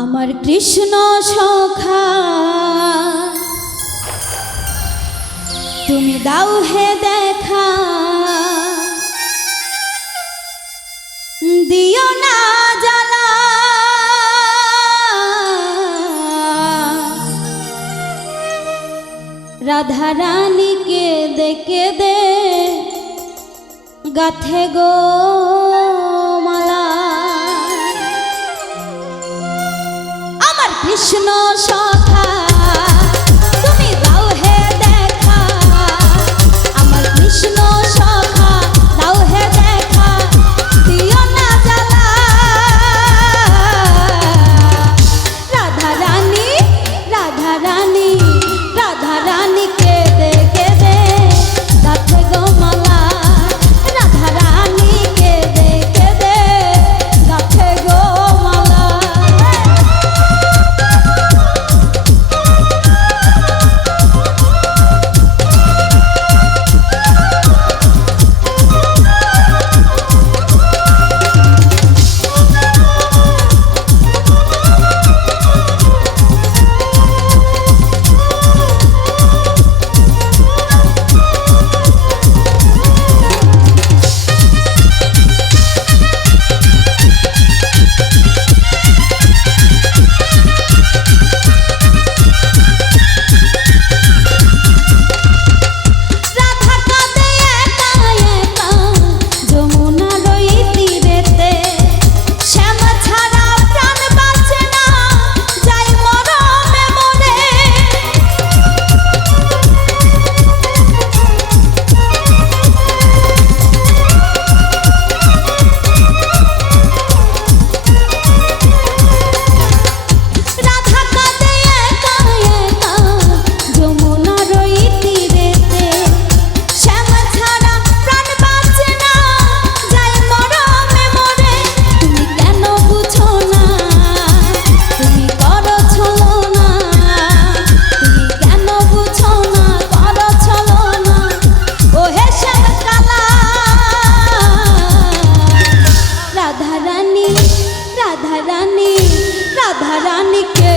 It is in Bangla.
আমার কৃষ্ণ সখা। তুমি দাও হে দেখা। দিও না জালা রাধা রানীকে দেখে দে গাথে গো। কৃষ্ণ राधा रानी के